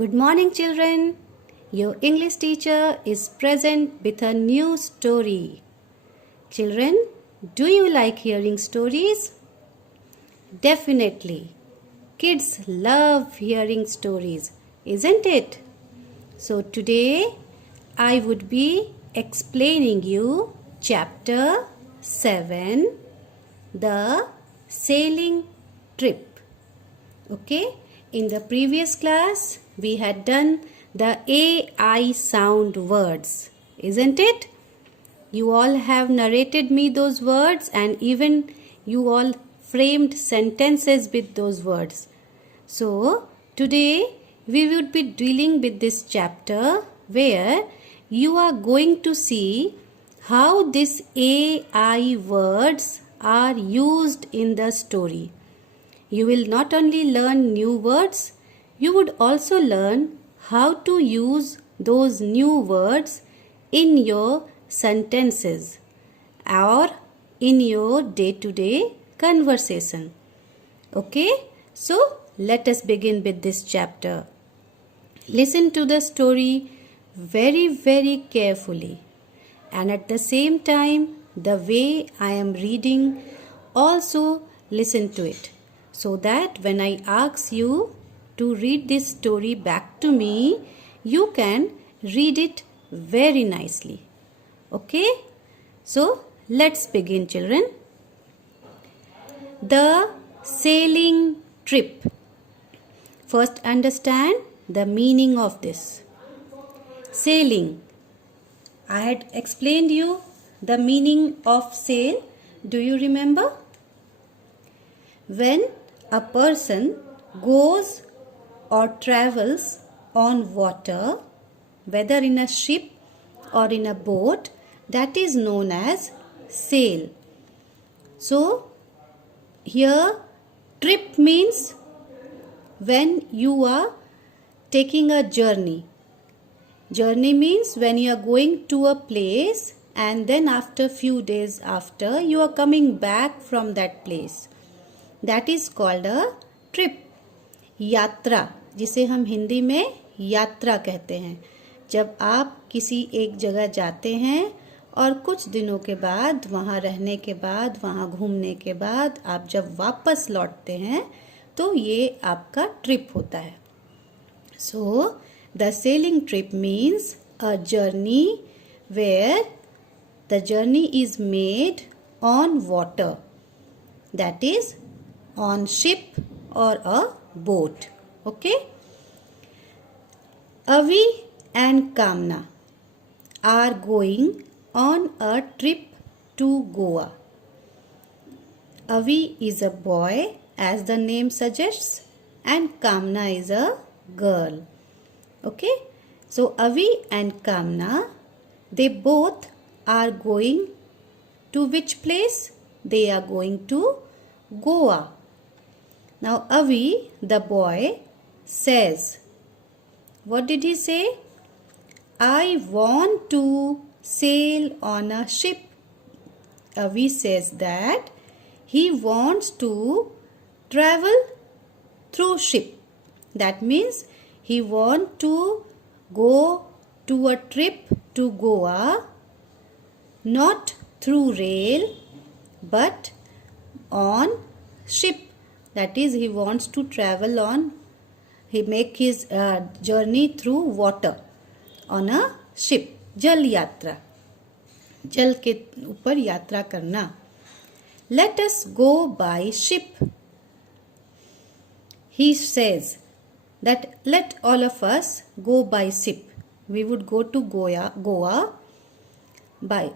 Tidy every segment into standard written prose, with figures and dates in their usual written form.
Good morning, children. Your English teacher is present with a new story. Children, do you like hearing stories? Definitely. Kids love hearing stories, isn't it? So today I would be explaining you chapter 7, the sailing trip. Okay, in the previous class we had done the AI sound words, isn't it? You all have narrated me those words and even you all framed sentences with those words. So today we would be dealing with this chapter where you are going to see how these AI words are used in the story. You will not only learn new words, you would also learn how to use those new words in your sentences or in your day-to-day conversation. Okay, so let us begin with this chapter. Listen to the story very carefully, and at the same time, the way I am reading, also listen to it, so that when I ask you to read this story back to me, you can read it very nicely. Okay? So, let's begin, children. The sailing trip. First, understand the meaning of this. Sailing. I had explained you the meaning of sail. Do you remember? When a person goes or travels on water, whether in a ship or in a boat, that is known as sail. So, here trip means when you are taking a journey. Journey means when you are going to a place and then after few days after you are coming back from that place. That is called a trip. यात्रा, जिसे हम हिंदी में यात्रा कहते हैं, जब आप किसी एक जगह जाते हैं और कुछ दिनों के बाद वहाँ रहने के बाद वहाँ घूमने के बाद आप जब वापस लौटते हैं तो ये आपका ट्रिप होता है. So the sailing trip means a journey where the journey is made on water, that is on ship or a boat. Okay? Avi and Kamna are going on a trip to Goa. Avi is a boy, as the name suggests, and Kamna is a girl. Okay? So Avi and Kamna, they both are going to which place? They are going to Goa. Now Avi, the boy, says, what did he say? I want to sail on a ship. Avi says that he wants to travel through ship. That means he wants to go to a trip to Goa, not through rail, but on ship. That is, he wants to travel on, he make his journey through water on a ship. जल यात्रा, जल के ऊपर यात्रा करना. Let us go by ship. He says that let all of us go by ship. We would go to Goa by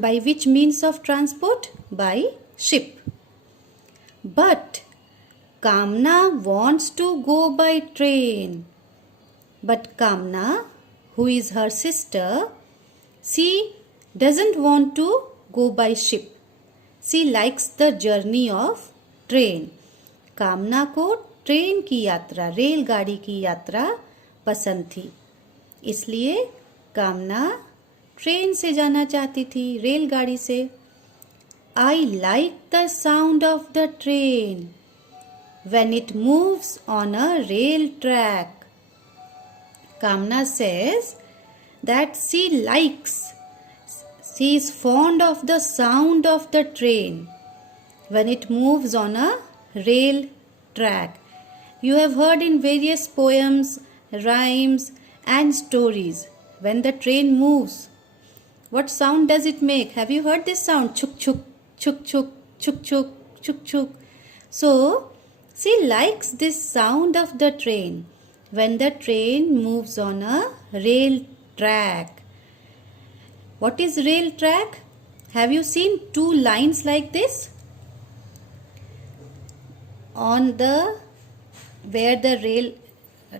by which means of transport? By ship. But Kamna wants to go by train. But Kamna, who is her sister, she doesn't want to go by ship. She likes the journey of train. कामना को train की यात्रा, रेलगाड़ी की यात्रा पसंद थी. इसलिए कामना ट्रेन से जाना चाहती थी, रेलगाड़ी से. I like the sound of the train when it moves on a rail track. Kamna says that she is fond of the sound of the train when it moves on a rail track. You have heard in various poems, rhymes, and stories, when the train moves, what sound does it make? Have you heard this sound? Chuk chuk, chuk chuk, chuk chuk, chuk chuk. So, she likes this sound of the train when the train moves on a rail track. What is rail track? Have you seen two lines like this? On the where the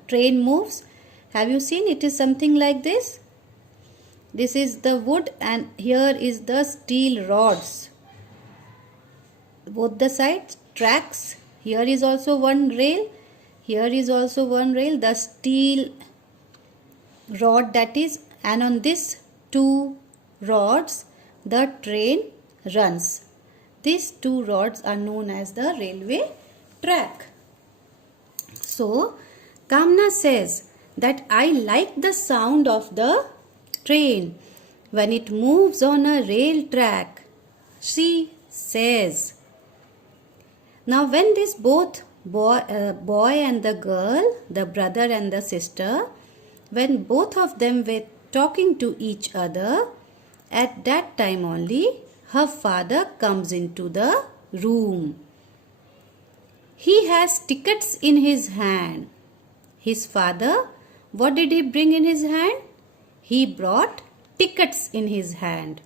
train moves, have you seen? It is something like this. This is the wood and here is the steel rods. Both the sides tracks. Here is also one rail. Here is also one rail. The steel rod that is, and on this two rods the train runs. These two rods are known as the railway track. So, Kamna says that I like the sound of the train when it moves on a rail track. She says. Now, when this both boy and the girl, the brother and the sister, when both of them were talking to each other, at that time only her father comes into the room. He has tickets in his hand. His father, what did he bring in his hand? He brought tickets in his hand.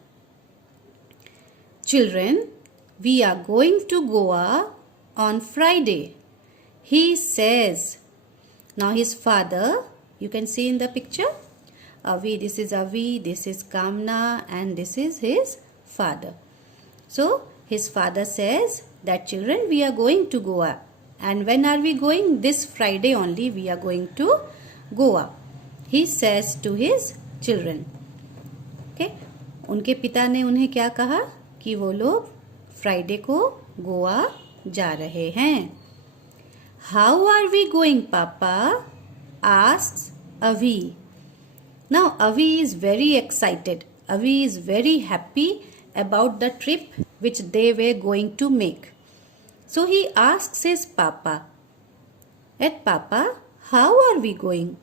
Children, we are going to Goa on Friday, he says. Now his father, you can see in the picture, this is Avi, this is Kamna, and this is his father. So his father says that children, we are going to Goa. And when are we going? This Friday only we are going to Goa. He says to his children. Okay? उनके पिता ने उन्हें क्या कहा कि वो लोग Friday को गोवा जा रहे हैं. How are we going, Papa? Asks Avi. Now Avi is very excited. Avi is very happy about the trip which they were going to make. So he asks his Papa, Papa, how are we going?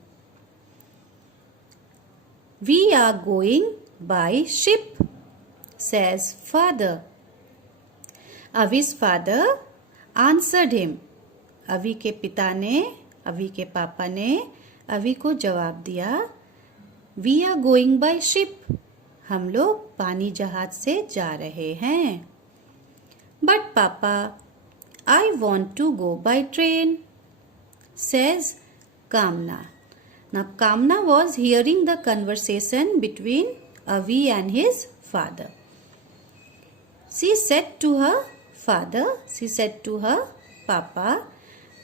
We are going by ship, says father. Avi's father answered him. अवी के पिता ने, अवी के पापा ने अवी को जवाब दिया, we are going by ship. हम लोग पानी जहाज से जा रहे हैं. बट पापा, I want to go by train, says Kamna. Now Kamna was hearing the conversation between Avi and his father. She said to her Papa,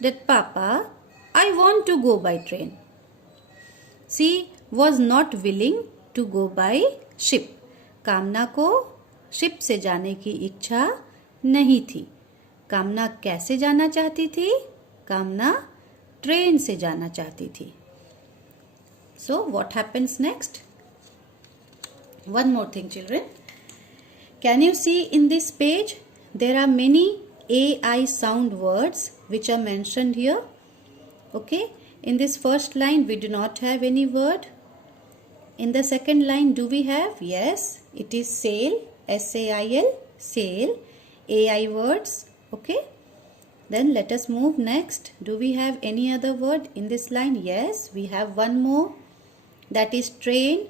that Papa, I want to go by train. She was not willing to go by ship. कामना को ship से जाने की इच्छा नहीं थी. कामना कैसे जाना चाहती थी? कामना ट्रेन से जाना चाहती थी. So what happens next? One more thing, children. Can you see in this page? There are many AI sound words which are mentioned here. Okay. In this first line, we do not have any word. In the second line, do we have? Yes. It is sail. S-A-I-L. Sail. AI words. Okay. Then let us move next. Do we have any other word in this line? Yes. We have one more. That is train.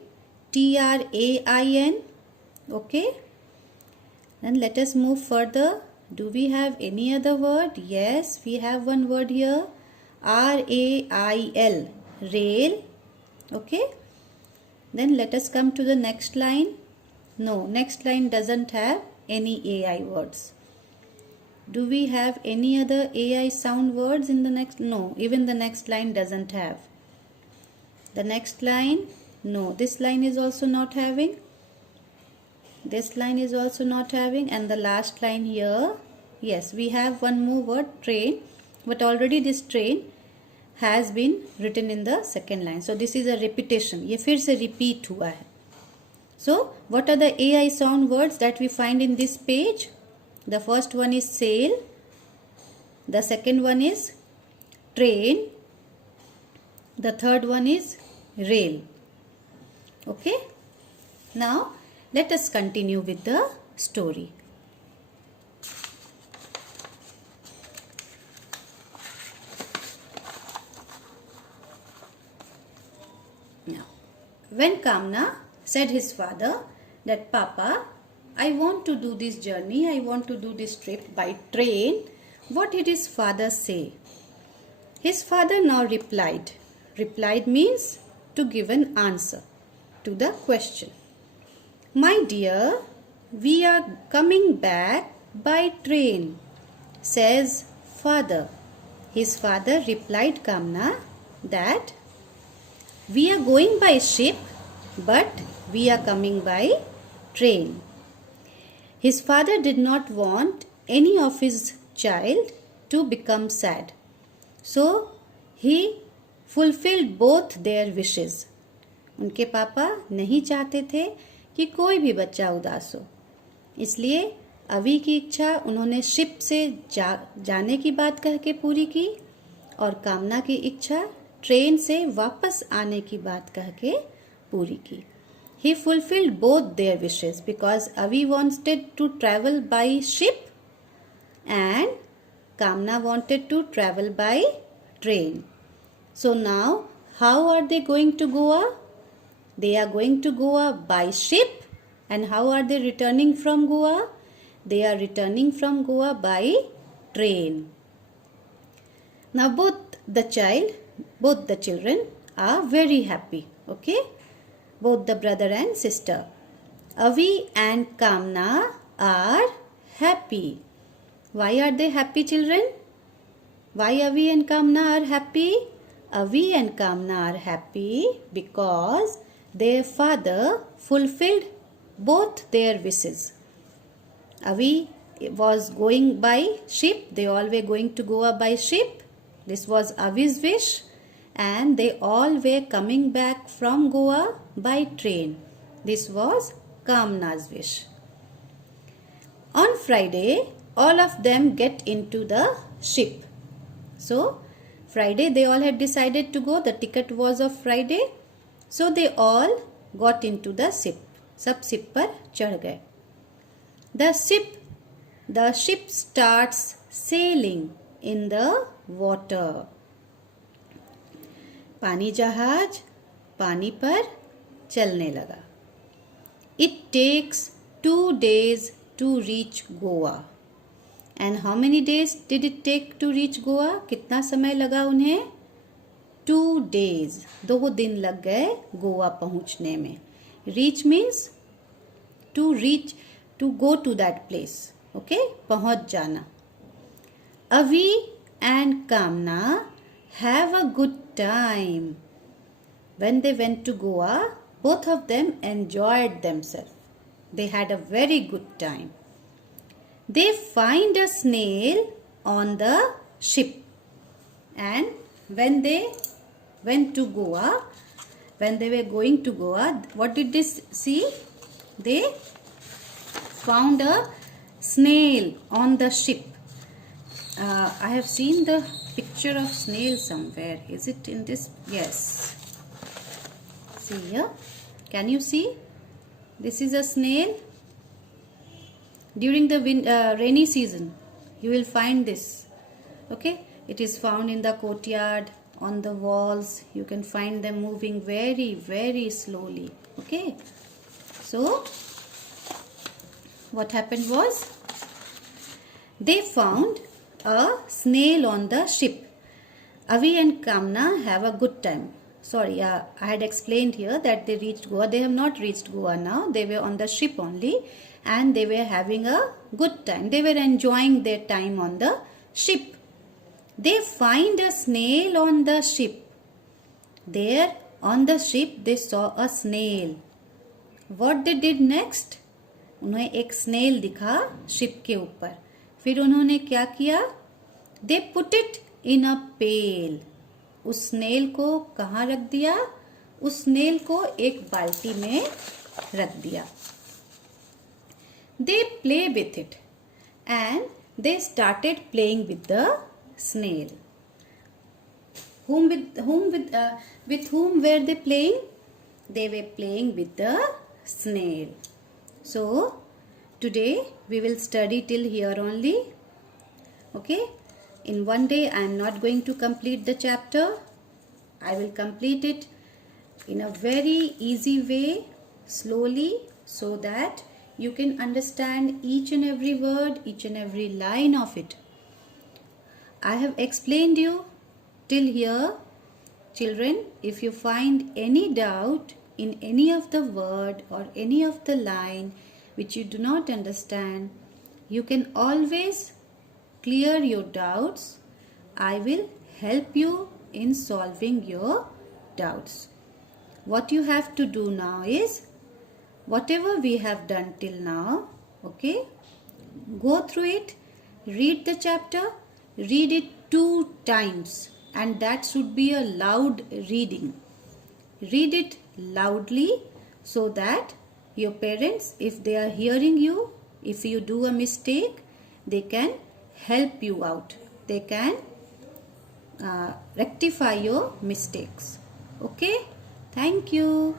T-R-A-I-N. Okay. Then let us move further. Do we have any other word? Yes, we have one word here. R-A-I-L. Rail. Okay. Then let us come to the next line. No, next line doesn't have any AI words. Do we have any other AI sound words in the next? No, even the next line doesn't have. The next line, no, this line is also not having. This line is also not having, and the last line here, yes, we have one more word, train, but already this train has been written in the second line. So this is a repetition. ये फिर से repeat हुआ है. So what are the AI sound words that we find in this page? The first one is sail. The second one is train. The third one is rail. Okay. Now let us continue with the story. Now, when Kamna said his father that Papa, I want to do this journey, I want to do this trip by train, what did his father say? His father now replied. Replied means to give an answer to the question. My dear, we are coming back by train, says father. His father replied Kamna that we are going by ship, but we are coming by train. His father did not want any of his child to become sad. So he fulfilled both their wishes. उनके पापा नहीं चाहते थे कि कोई भी बच्चा उदास हो, इसलिए अवी की इच्छा उन्होंने शिप से जाने की बात कह के पूरी की और कामना की इच्छा ट्रेन से वापस आने की बात कह के पूरी की. He fulfilled both their wishes because Avi wanted to travel by ship and Kamna wanted to travel by train. So now, how are they going to Goa? They are going to Goa by ship. And how are they returning from Goa? They are returning from Goa by train. Now both the children are very happy. Okay? Both the brother and sister. Avi and Kamna are happy. Why are they happy, children? Why Avi and Kamna are happy? Avi and Kamna are happy because their father fulfilled both their wishes. Avi was going by ship. They all were going to Goa by ship. This was Avi's wish. And they all were coming back from Goa by train. This was Kamna's wish. On Friday, all of them get into the ship. So, Friday they all had decided to go. The ticket was of Friday. So, they all got into the ship. सब ship पर चढ़ गए. The ship starts sailing in the water. पानी जहाज पानी पर चलने लगा. It takes 2 days to reach Goa. And how many days did it take to reach Goa? कितना समय लगा उन्हें? 2 days. 2 दिन लग गए गोवा पहुंचने में. Reach means to go to that place. Okay? पहुंच जाना. Avi and Kamna have a good time. When they went to Goa, both of them enjoyed themselves. They had a very good time. They find a snail on the ship. And when they went to Goa, when they were going to Goa, what did they see? They found a snail on the ship. I have seen the picture of snail somewhere. Is it in this? Yes. See here. Can you see? This is a snail. During the rainy season, you will find this. Okay? It is found in the courtyard, on the walls. You can find them moving very, very slowly. Okay? So, what happened was, they found a snail on the ship. Avi and Kamna have a good time. Sorry, I had explained here that they reached Goa. They have not reached Goa now. They were on the ship only and they were having a good time. They were enjoying their time on the ship. They find a snail on the ship. There on the ship they saw a snail. What they did next? उन्हें एक snail दिखा ship के ऊपर. फिर उन्होंने क्या किया? They put it in a pail. उस स्नेल को कहाँ रख दिया? उस स्नेल को एक बाल्टी में रख दिया. They play with it and they started playing with the snail. With whom were they playing? They were playing with the snail. So today we will study till here only. Okay? In one day I am not going to complete the chapter. I will complete it in a very easy way, slowly, so that you can understand each and every word, each and every line of it. I have explained you till here. Children, if you find any doubt in any of the word or any of the line which you do not understand, you can always clear your doubts. I will help you in solving your doubts. What you have to do now is, whatever we have done till now, okay, go through it, read the chapter, read it 2 times, and that should be a loud reading. Read it loudly so that your parents, if they are hearing you, if you do a mistake, they can help you out. They can rectify your mistakes. Okay? Thank you.